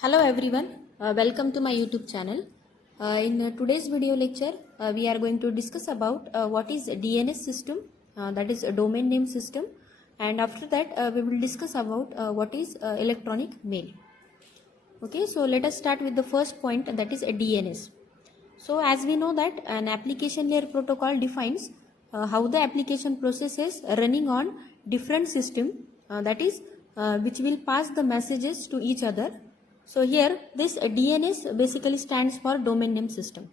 Hello everyone, welcome to my YouTube channel. In today's video lecture, we are going to discuss about what is DNS system, that is a domain name system, and after that we will discuss about what is electronic mail. Okay, so let us start with the first point, that is a DNS. So as we know that an application layer protocol defines how the application processes running on different system, that is which will pass the messages to each other. So here this DNS basically stands for domain name system.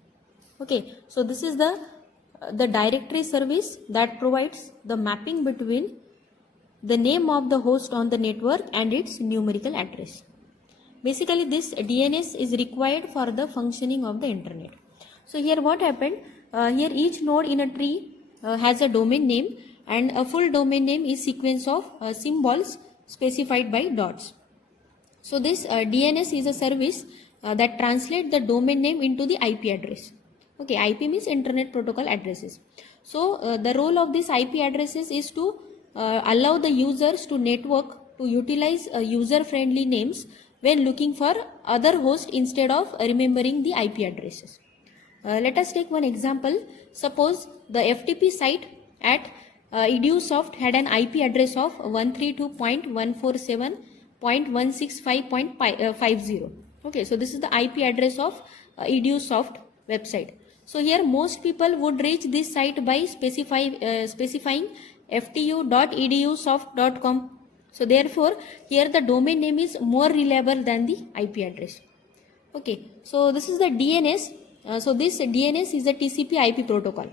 Okay, so this is the directory service that provides the mapping between the name of the host on the network and its numerical address. Basically this DNS is required for the functioning of the internet. So here what happened, here each node in a tree has a domain name, and a full domain name is sequence of symbols specified by dots. So this DNS is a service that translates the domain name into the IP address. Okay, IP means internet protocol addresses. So the role of this IP addresses is to allow the users to network to utilize user-friendly names when looking for other hosts instead of remembering the IP addresses. Let us take one example. Suppose the FTP site at EduSoft had an IP address of 132.147.165.50. Okay, so this is the IP address of EduSoft website. So here most people would reach this site by specifying ftu.edusoft.com. So therefore here the domain name is more reliable than the IP address. Okay, so this is the DNS. So this DNS is a TCP IP protocol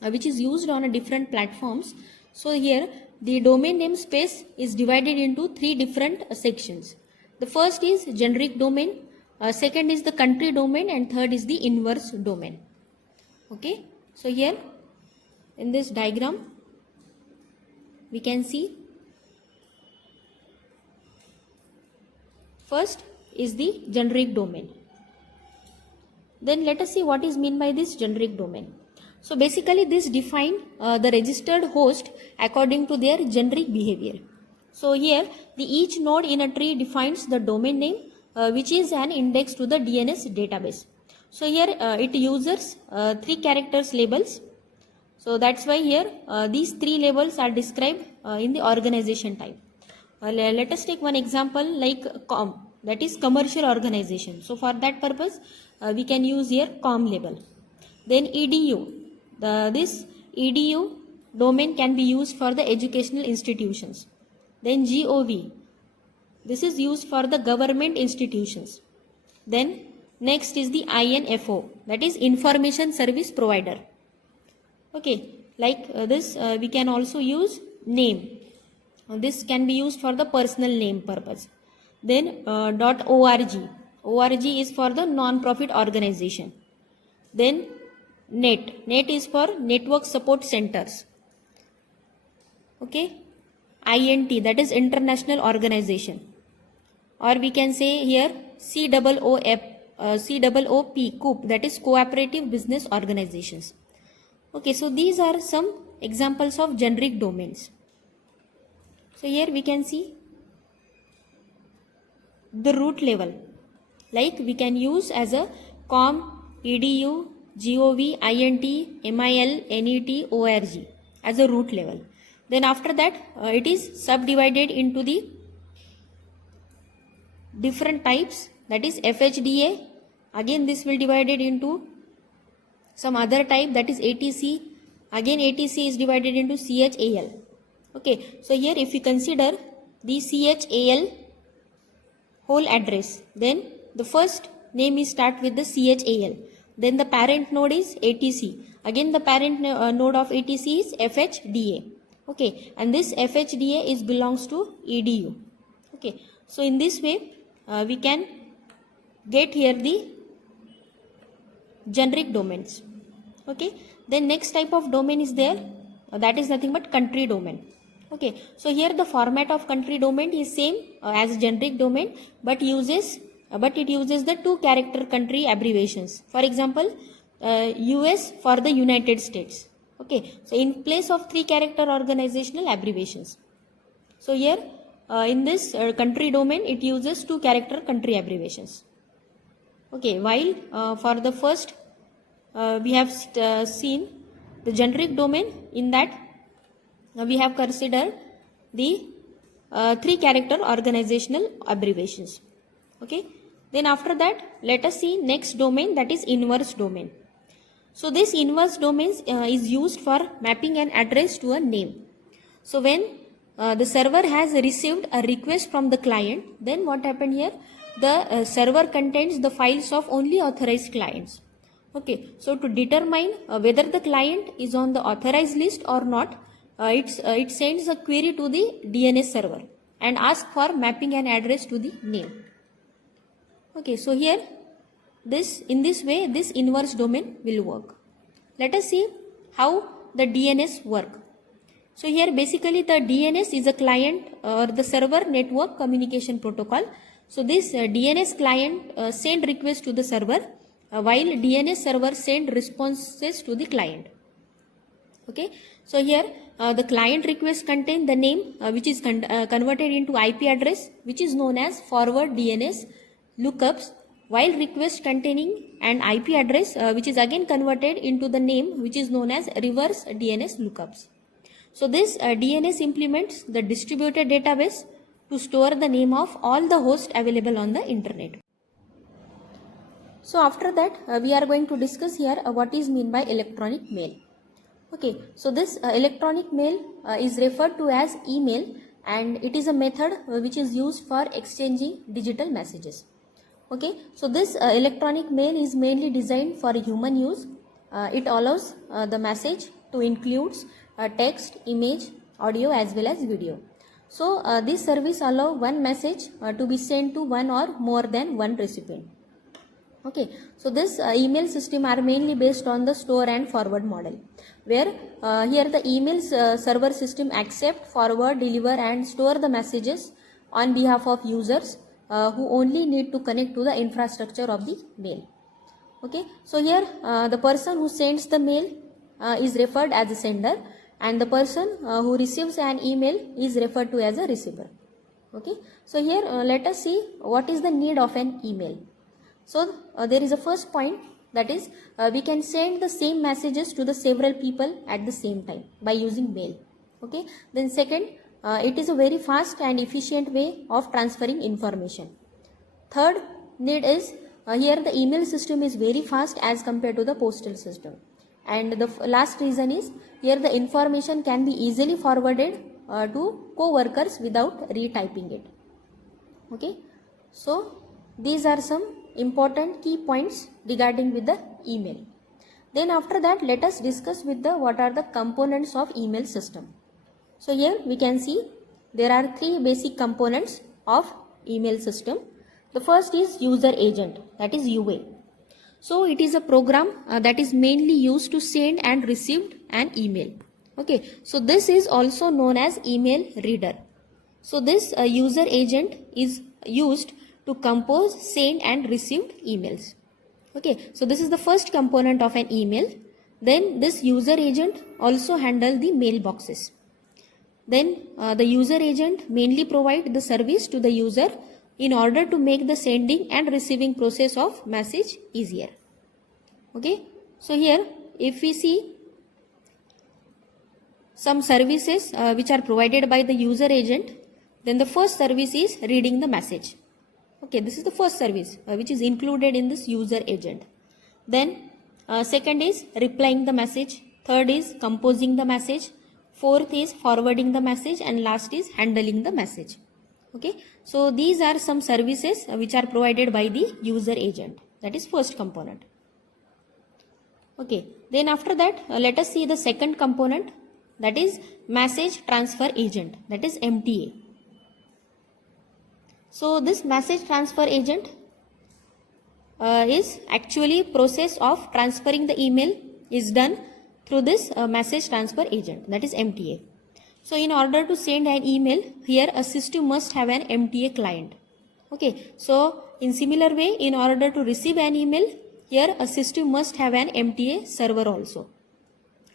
which is used on different platforms. So here the domain name space is divided into three different sections. The first is generic domain, second is the country domain, and third is the inverse domain. Okay, so here in this diagram we can see first is the generic domain. Then let us see what is meant by this generic domain. So basically this define the registered host according to their generic behavior. So here each node in a tree defines the domain name which is an index to the DNS database. So here it uses three characters labels. So that's why here these three labels are described in the organization type. Let us take one example like COM, that is commercial organization. So for that purpose we can use here COM label. Then EDU, this EDU domain can be used for the educational institutions. Then GOV, this is used for the government institutions. Then next is the INFO, that is information service provider. Okay, like this we can also use name. This can be used for the personal name purpose. Then .org, ORG is for the non-profit organization. Then net is for network support centers. Okay, INT, that is international organization, or we can say here COOP, that is cooperative business organizations. Okay, so these are some examples of generic domains. So here we can see the root level, like we can use as a COM, EDU, GOV, INT, MIL, NET, ORG as a root level. Then after that it is subdivided into the different types, that is FHDA. Again this will divided into some other type, that is ATC. Again ATC is divided into CHAL. Okay, so here if you consider the CHAL whole address, then the first name is start with the CHAL. Then the parent node is ATC. Again the parent node of ATC is FHDA. Okay, and this FHDA is belongs to EDU. Okay, so in this way we can get here the generic domains. Okay, then next type of domain is there, that is nothing but country domain. Okay, so here the format of country domain is same as generic domain, but it uses the two character country abbreviations. For example, US for the United States. Okay, so in place of three character organizational abbreviations. So here in this country domain it uses 2 character country abbreviations. Okay, while for the first we have seen the generic domain, in that we have considered the 3 character organizational abbreviations. Okay, then after that let us see next domain, that is inverse domain. So this inverse domain is used for mapping an address to a name. So when the server has received a request from the client, then what happened here, the server contains the files of only authorized clients. Okay, so to determine whether the client is on the authorized list or not, it sends a query to the DNS server and asks for mapping an address to the name. Okay, so here in this way this inverse domain will work. Let us see how the DNS work. So here basically the DNS is a client or the server network communication protocol. So this DNS client send request to the server, while DNS server send responses to the client. Okay, so here the client request contain the name which is converted into IP address, which is known as forward DNS lookups, while request containing an IP address which is again converted into the name, which is known as reverse DNS lookups. So this DNS implements the distributed database to store the name of all the hosts available on the internet. So after that we are going to discuss here what is meant by electronic mail. Okay, so this electronic mail is referred to as email, and it is a method which is used for exchanging digital messages. Okay, so this electronic mail is mainly designed for human use. It allows the message to include text, image, audio as well as video. So this service allows one message to be sent to one or more than one recipient. Okay, so this email system are mainly based on the store and forward model, where here the email server system accept, forward, deliver and store the messages on behalf of users who only need to connect to the infrastructure of the mail. Okay, so here the person who sends the mail is referred as a sender, and the person who receives an email is referred to as a receiver. Okay, so here let us see what is the need of an email. So there is a first point, that is we can send the same messages to the several people at the same time by using mail. Okay, then second, it is a very fast and efficient way of transferring information. Third need is here the email system is very fast as compared to the postal system. And the last reason is here the information can be easily forwarded to co-workers without retyping it. Okay, so these are some important key points regarding with the email. Then after that let us discuss with the what are the components of email system. So here we can see there are 3 basic components of email system. The first is user agent, that is UA. So it is a program that is mainly used to send and receive an email. Okay, so this is also known as email reader. So this user agent is used to compose, send and receive emails. Okay, so this is the first component of an email. Then this user agent also handle the mailboxes. Then the user agent mainly provide the service to the user in order to make the sending and receiving process of message easier. Okay, so here if we see some services which are provided by the user agent, then the first service is reading the message. Okay, this is the first service which is included in this user agent. Then second is replying the message, third is composing the message, fourth is forwarding the message, and last is handling the message. Okay, so these are some services which are provided by the user agent, that is first component. Okay, then after that let us see the second component, that is message transfer agent, that is MTA. So this message transfer agent is actually process of transferring the email is done through this message transfer agent, that is MTA. So in order to send an email, here a system must have an MTA client. Okay, so in similar way, in order to receive an email, here a system must have an MTA server also.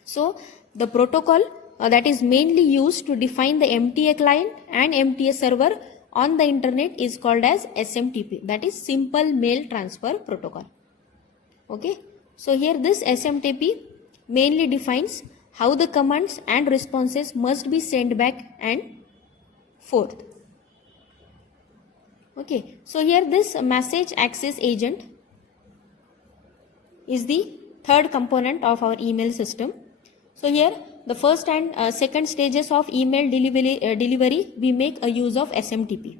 So the protocol that is mainly used to define the MTA client and MTA server on the internet is called as SMTP, that is Simple Mail Transfer Protocol. Okay, so here this SMTP mainly defines how the commands and responses must be sent back and forth. Okay, so here this message access agent is the third component of our email system. So here the first and second stages of email delivery we make a use of SMTP.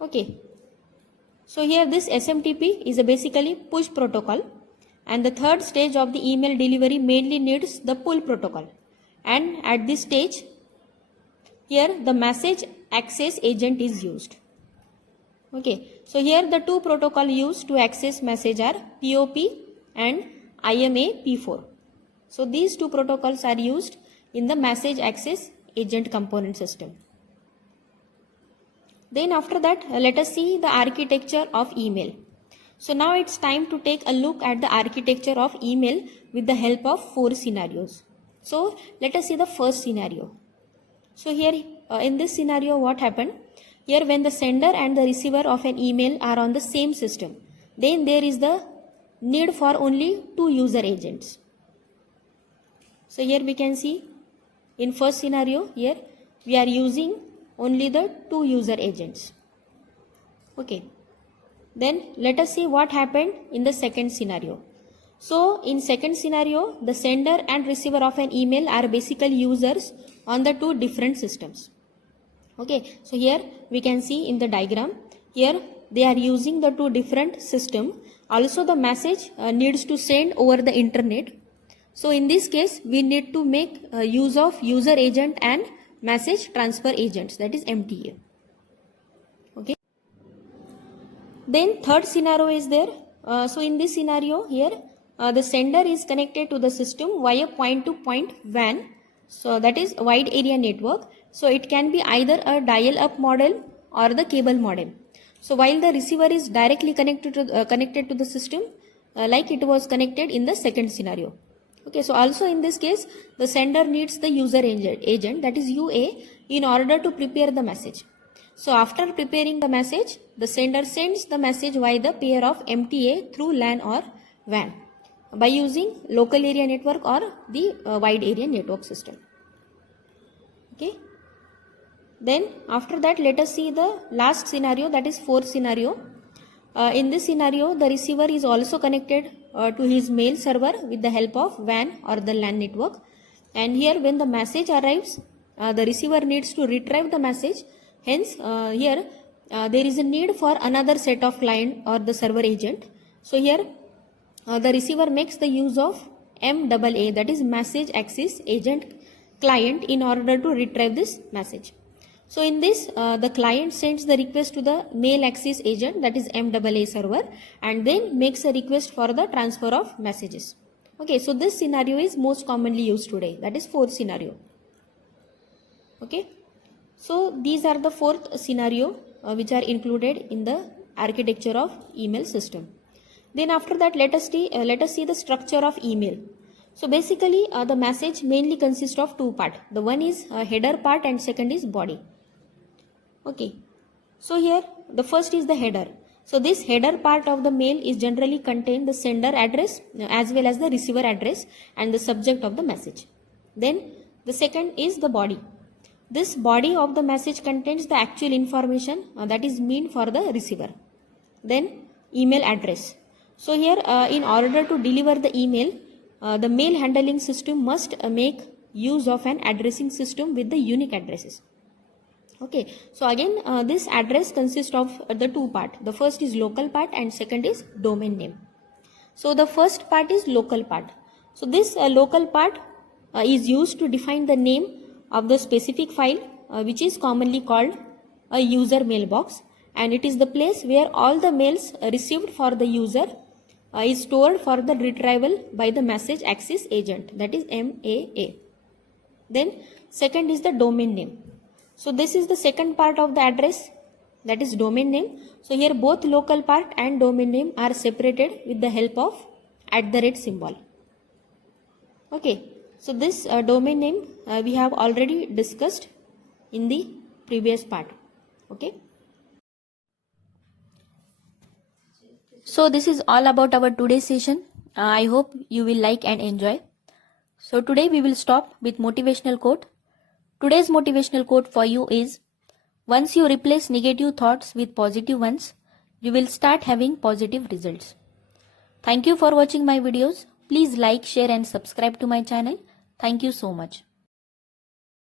Okay, so here this SMTP is a basically push protocol, and the third stage of the email delivery mainly needs the pull protocol, and at this stage here the message access agent is used. Okay, so here the two protocol used to access message are POP and IMA P4. So these two protocols are used in the message access agent component system. Then after that, let us see the architecture of email. So now it's time to take a look at the architecture of email with the help of 4 scenarios. So let us see the first scenario. So here in this scenario what happened? Here when the sender and the receiver of an email are on the same system, then there is the need for only 2 user agents. So here we can see in first scenario here we are using only the 2 user agents. Okay, then let us see what happened in the second scenario. So in second scenario the sender and receiver of an email are basically users on the 2 different systems. Okay, so here we can see in the diagram here they are using the 2 different system. Also the message needs to send over the internet. So in this case we need to make use of user agent and message transfer agents, that is MTA. Okay, then third scenario is there. So in this scenario here the sender is connected to the system via point to point WAN, so that is wide area network. So it can be either a dial up modem or the cable modem. So while the receiver is directly connected to the system like it was connected in the second scenario. Okay, so also in this case the sender needs the user agent, that is UA, in order to prepare the message. So after preparing the message, the sender sends the message via the pair of MTA through LAN or WAN by using local area network or the wide area network system. Okay, then after that let us see the last scenario, that is fourth scenario. In this scenario the receiver is also connected to his mail server with the help of WAN or the LAN network, and here when the message arrives the receiver needs to retrieve the message. Hence here there is a need for another set of client or the server agent. So here the receiver makes the use of MAA, that is message access agent client, in order to retrieve this message. So in this the client sends the request to the mail access agent, that is MAA server, and then makes a request for the transfer of messages. Okay, so this scenario is most commonly used today, that is fourth scenario. Okay, so these are the fourth scenario which are included in the architecture of email system. Then after that let us see the structure of email. So basically the message mainly consists of 2 parts. The one is header part and second is body. Okay, so here the first is the header. So this header part of the mail is generally contain the sender address as well as the receiver address and the subject of the message. Then the second is the body. This body of the message contains the actual information that is meant for the receiver. Then email address. So here in order to deliver the email, the mail handling system must make use of an addressing system with the unique addresses. Okay, so again this address consists of the 2 parts. The first is local part and second is domain name. So the first part is local part. So this local part is used to define the name of the specific file which is commonly called a user mailbox, and it is the place where all the mails received for the user is stored for the retrieval by the message access agent, that is MAA. Then second is the domain name. So this is the second part of the address, that is domain name. So here both local part and domain name are separated with the help of @ symbol. Okay, So this domain name we have already discussed in the previous part. Okay. So this is all about our today's session. I hope you will like and enjoy. So today we will stop with motivational quote. Today's motivational quote for you is, once you replace negative thoughts with positive ones, you will start having positive results. Thank you for watching my videos. Please like, share and subscribe to my channel. Thank you so much.